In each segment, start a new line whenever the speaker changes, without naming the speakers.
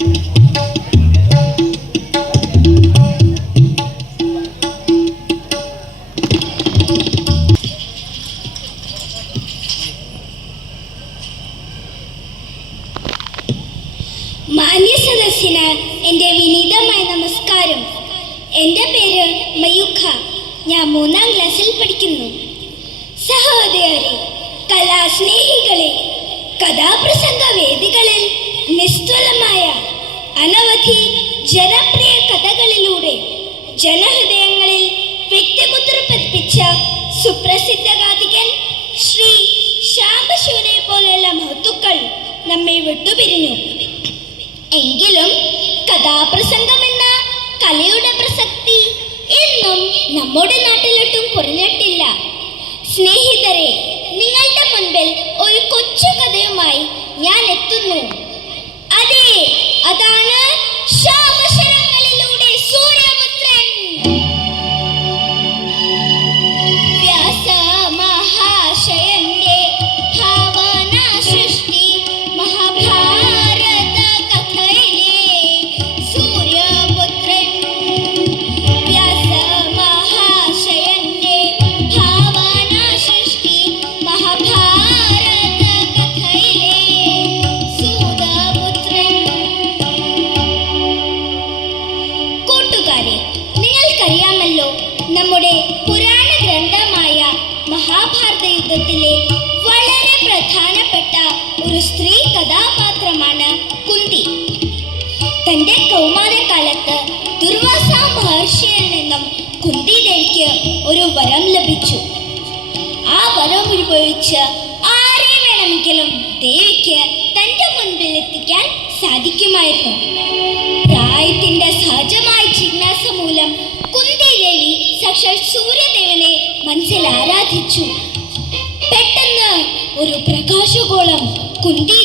മാന്യ സദസ്സിന് എന്റെ വിനീതമായ നമസ്കാരം. എന്റെ പേര് മയൂഖ. ഞാൻ മൂന്നാം ക്ലാസ്സിൽ പഠിക്കുന്നു. സഹോദരി കലാസ്നേഹികളെ കഥാപ്രസംഗ വേദികളിൽ നിസ്തുലമായ അനവധി ജനപ്രിയ കഥകളിലൂടെ ജനഹൃദയങ്ങളിൽ വ്യക്തിമുദ്ര പതിപ്പിച്ച സുപ്രസിദ്ധ ഗാതികൻ ശ്രീ ശാന്തശിവനെ പോലെയുള്ള മഹത്തുക്കൾ നമ്മെ വിട്ടുപിരിഞ്ഞു. എങ്കിലും കഥാപ്രസംഗം എന്ന കലയുടെ പ്രസക്തി എന്നും നമ്മുടെ നാട്ടിലൊട്ടും കുറഞ്ഞിട്ടില്ല. സ്നേഹിതരെ നിങ്ങളുടെ മുൻപിൽ ഒരു കൊച്ചു കഥയുമായി ഞാൻ എത്തുന്നു അതാണ് ശ്യാമശരങ്ങളിലൂടെ തന്റെ കൗമാരകാലത്ത് ദുർവാസ മഹർഷിയിൽ നിന്നും കുന്തിദേവിക്ക് ഒരു വരം ലഭിച്ചു. ആ വരം ഉപയോഗിച്ച് ആരെ വേണമെങ്കിലും ദേവിക്ക് തന്റെ മുൻപിൽ എത്തിക്കാൻ സാധിക്കുമായിരുന്നു. പ്രായത്തിന്റെ സഹജമായ ജിജ്ഞാസ മൂലം കുന്തിദേവി സാക്ഷാൽ സൂര്യദേവനെ മനസ്സിൽ ആരാധിച്ചു. പെട്ടെന്ന് ഒരു പ്രകാശഗോളം കുന്തി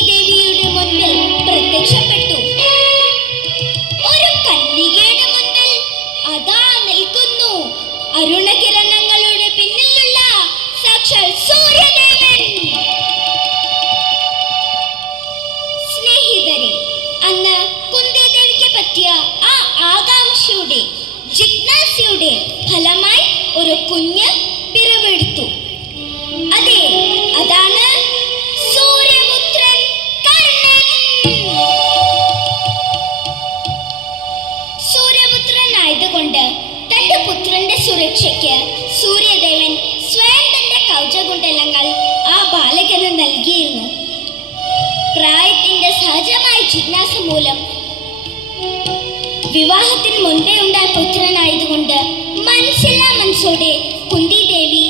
മനസ്സില്ലാ കുന്തിദേവി കുന്തി ദേവി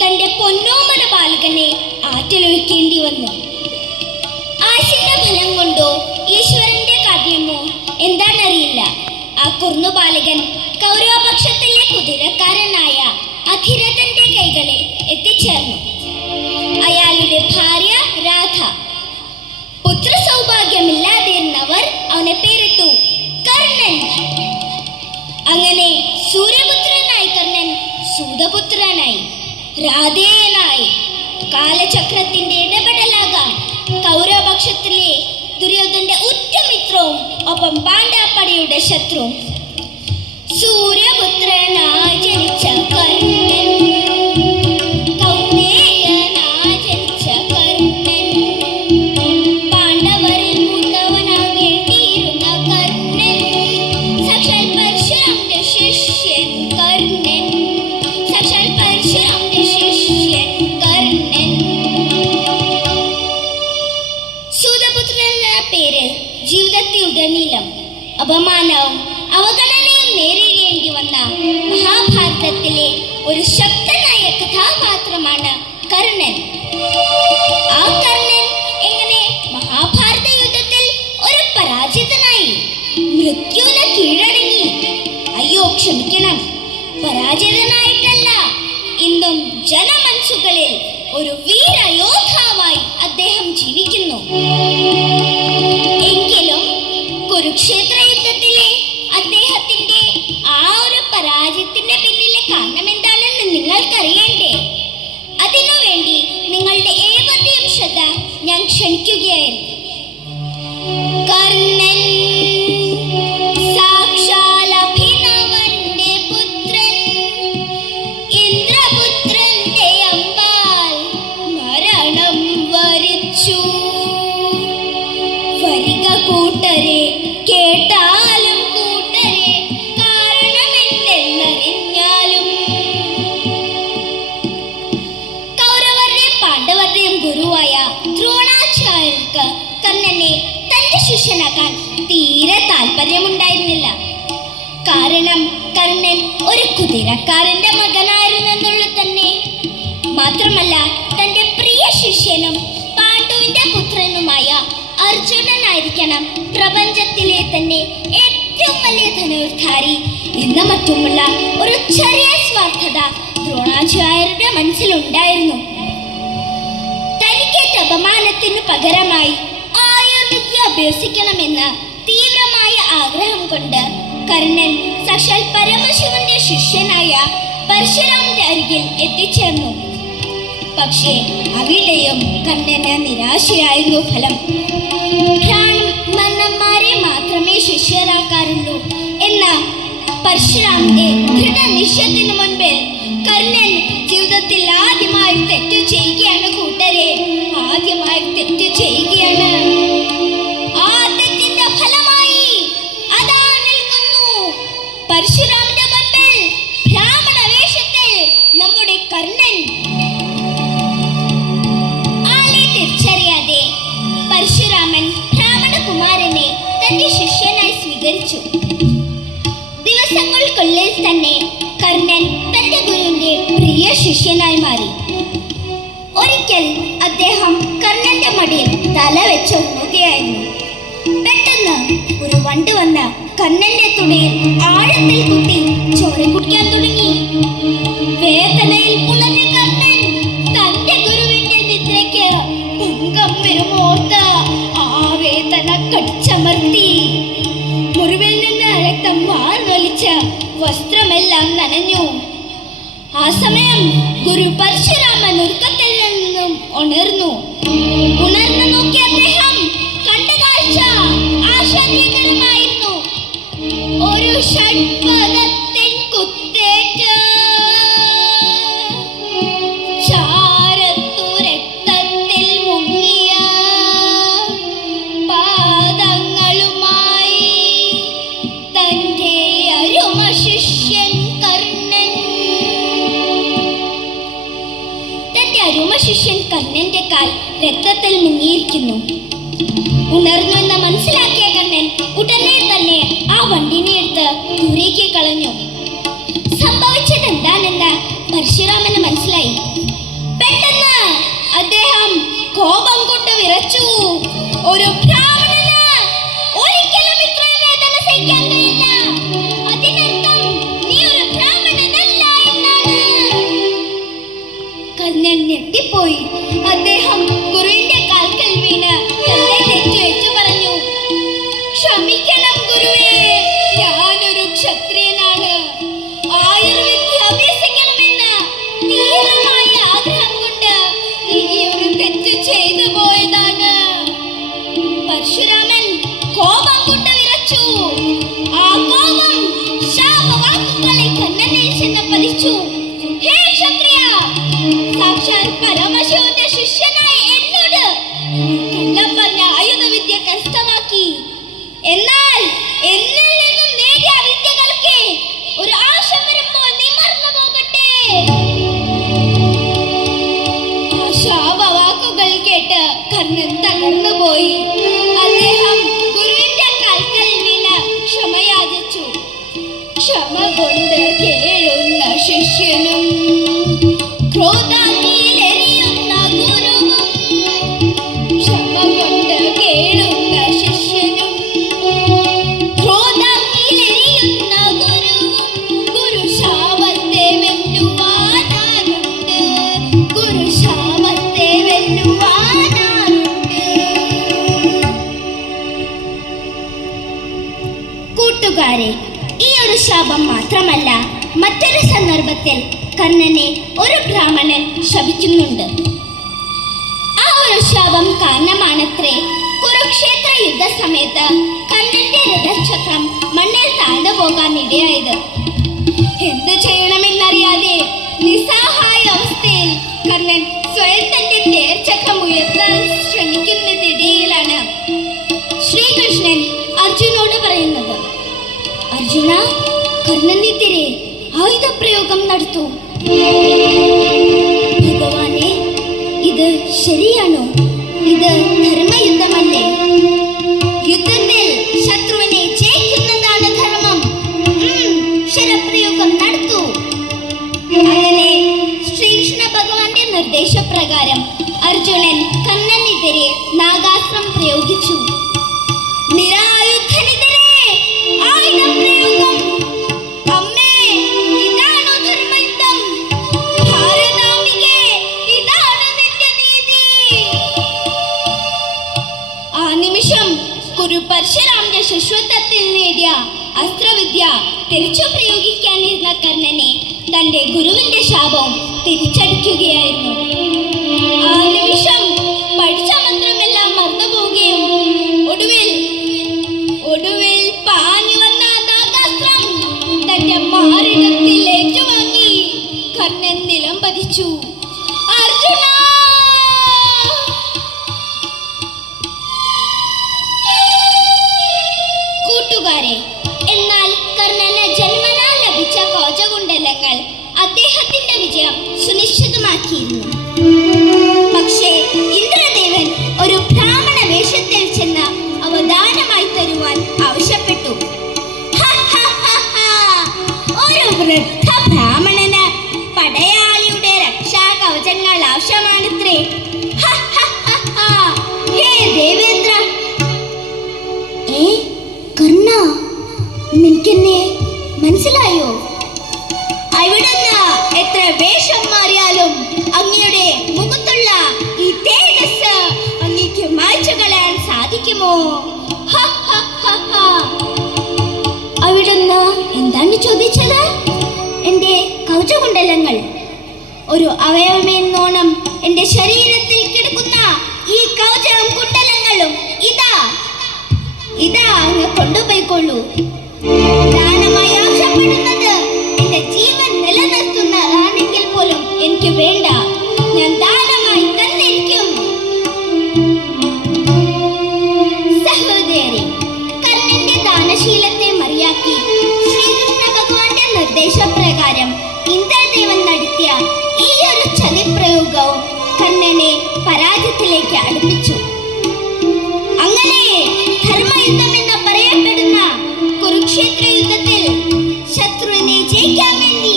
തന്റെ പൊന്നോമന ബാലകനെ ആറ്റിലൊഴിക്കേണ്ടി വന്നു. ആശയുടെ ഫലം കൊണ്ടോ ഈശ്വരന്റെ കാര്യമോ എന്താണെന്നറിയില്ല. ആ കുർന്നു ബാലകൻ കൗരവപക്ഷത്തിലെ കുതിരക്കാരനായ അധിരഥന്റെ കൈകളിൽ എത്തിച്ചേർന്നു. അയാളുടെ ഭാര്യ രാധ. പുത്ര സൗഭാഗ്യമില്ലാതിരുന്നവർ അവനെ പേരിട്ടു. സൂതപുത്രനായി രാധേയനായി കാലചക്രത്തിന്റെ ഇടപെടലാകാം. കൗരവപക്ഷത്തിലെ ദുര്യോധന്റെ ഉറ്റമിത്രവും ഒപ്പം പാണ്ഡാപ്പടിയുടെ ശത്രുവും. സൂര്യപുത്രനായി ജനിച്ച കർണൻ. ആ കർണൻ എങ്ങനെ മഹാഭാരത യുദ്ധത്തിൽ ഒരു പരാജിതനായി? മൃത്യുവിന് കീഴടങ്ങി. അയ്യോ ക്ഷമിക്കണം. പരാജിതനായിട്ടല്ല ഇന്നും ജനമനസ്സുകളിൽ ഒരു വീരയോദ്ധാവായി ക്ഷണിക്കുകയായിരുന്നു. കർണൻ ഒരു മകനായിരുന്നു മകനായിരുന്നെന്നുള്ളു തന്നെ. മാത്രമല്ല തന്റെ പ്രിയ ശിഷ്യനും പാണ്ഡുവിന്റെ പുത്രനുമായ അർജുനനായിരിക്കണം പ്രപഞ്ചത്തിലെ തന്നെ ഏറ്റവും വലിയ ധനുർധാരി എന്ന മറ്റുമുള്ള ഒരു ചെറിയ സ്വാർത്ഥത ദ്രോണാചാര്യരുടെ മനസ്സിലുണ്ടായിരുന്നു. തനിക്കേറ്റ അപമാനത്തിന് പകരമായി ആയുർവിദ്യ അഭ്യസിക്കണമെന്ന് തീവ്രമായ ആഗ്രഹം കൊണ്ട് കർണൻ സാക്ഷാൽ പരമശിവന്റെ ശിഷ്യനായ പരശുരാമന്റെ അരികിൽ എത്തിച്ചേർന്നു. പക്ഷേ അവിടെയും കണ്ണന് നിരാശയായിരുന്നു ഫലം. ബ്രാഹ്മണന്മാരെ മാത്രമേ ശിഷ്യരാക്കാറുള്ളൂ. എന്ന പരശുരാമന്റെ ദൃഢനിശ്ചയത്തിനു മുൻപിൽ അദ്ദേഹം കർണന്റെ മടിയിൽ തല വെച്ച് ഉറങ്ങുകയായിരുന്നു പെട്ടെന്ന് ഒരു വണ്ട് വന്ന് കർണന്റെ തുണിയിൽ ആഴത്തിൽ കുത്തി ചോര കുടിക്കാൻ തുടങ്ങി. വേദനയിൽ പുളഞ്ഞ കർണൻ തന്റെ ഗുരുവിന്റെ നിദ്രയ്ക്ക് ഭംഗം വരുമോർത്ത് ആ വേദന കടിച്ചമർത്തി. മുറിവിൽ നിന്ന് രക്തം വാർന്നൊലിച്ച് വസ്ത്രമെല്ലാം നനഞ്ഞു. ആ സമയം ഗുരു പരശുരാമൻ ഉറക്കത്തിൽ ഒരു മുങ്ങിയ പാദങ്ങളുമായി ശിഷ്യൻ കർണന്റെ കാൽ രക്തത്തിൽ മുങ്ങിയിരിക്കുന്നു. ഉണർന്നു ദൂരേക്ക് കളഞ്ഞു. സംഭവിച്ചത് എന്താണെന്ന് പരശുരാമന് മനസ്സിലായി. പെട്ടെന്ന് അദ്ദേഹം കോപം കൊണ്ട് വിറച്ചു. ഒരു ബ്രാഹ്മണന് ഞെട്ടിപ്പോയി. അദ്ദേഹം ക്ഷമ കൊണ്ട് മാത്രമല്ല മറ്റൊരു സന്ദർഭത്തിൽ കർണനെ ഒരു ബ്രാഹ്മണൻ ശപിക്കുന്നുണ്ട്. ആ ഒരു ശാപം കാരണമാണത്രേ കുരുക്ഷേത്ര യുദ്ധസമയത്ത് കർണന്റെ രഥചക്രം മണ്ണിൽ താഴ്ന്നു പോകാൻ ഇടയായത്. എന്ത് ചെയ്യണമെന്നറിയാതെ നിസ്സഹായ അവസ്ഥയിൽ കർണൻ സ്വയം തന്റെ തേർച്ചക്രം ഉയർത്താൻ ശ്രമിക്കുന്നതിടയിലാണ് ശ്രീകൃഷ്ണൻ അർജുനോട് പറയുന്നത്. അർജുന കർണനെതിരെ ആയുധ പ്രയോഗം നടത്തൂ. ഭഗവാനെ ഇത് ശരിയാണോ? ഇത് ധർമ്മയുദ്ധമല്ലേ? യുദ്ധത്തിൽ ശത്രുവിനെ ജയിക്കുന്നതാണ് ധർമ്മം. ശരപ്രയോഗം നടത്തൂ. അങ്ങനെ ശ്രീകൃഷ്ണ ഭഗവാന്റെ നിർദ്ദേശപ്രകാരം അർജുനൻ കണ്ണനെതിരെ നാഗാസ്ത്രം പ്രയോഗിച്ചു. നിരാ ചെറുപ്പത്തിൽ നേടിയ അസ്ത്രവിദ്യ തിരിച്ചു പ്രയോഗിക്കാനിരുന്ന കർണനെ തന്റെ ഗുരുവിന്റെ ശാപം തിരിച്ചടിക്കുകയായിരുന്നു. ഒരു അവയവമെന്നോണം എന്റെ ശരീരത്തിൽ കിടക്കുന്ന ഈ കവചവും കുണ്ടലങ്ങളും ഇതാ ഇതാ അങ്ങ് കൊണ്ടുപോയിക്കൊള്ളൂ. ദാനമായി എന്റെ ജീവൻ എനിക്ക് വേണ്ട. ഞാൻ ദാനമായി തന്നിരിക്കും. ദാനശീലത്തെ മറിയാക്കി ശ്രീകൃഷ്ണ ഭഗവാന്റെ നിർദ്ദേശപ്രകാരം ഇന്ദ്രദേവൻ നടത്തിയ കർണനെ പരാജയത്തിലേക്ക് അടുപ്പിച്ചു. അങ്ങനെ ധർമ്മയുദ്ധം എന്ന് പറയപ്പെടുന്ന കുരുക്ഷേത്ര യുദ്ധത്തിൽ ശത്രുവിനെ ജയിക്കാൻ വേണ്ടി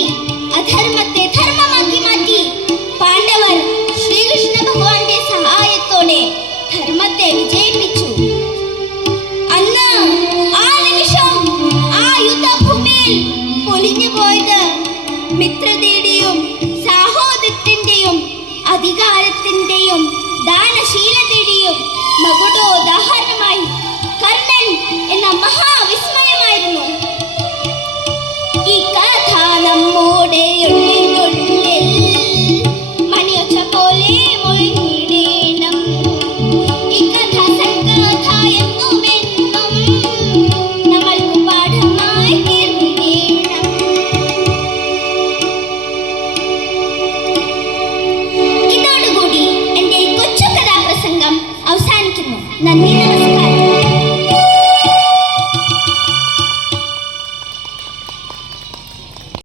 അധർമ്മത്തെ ധർമ്മമാക്കി മാറ്റി പാണ്ഡവർ ശ്രീകൃഷ്ണ ഭഗവാന്റെ സഹായത്തോടെ ധർമ്മത്തെ വിജയിപ്പിച്ചു.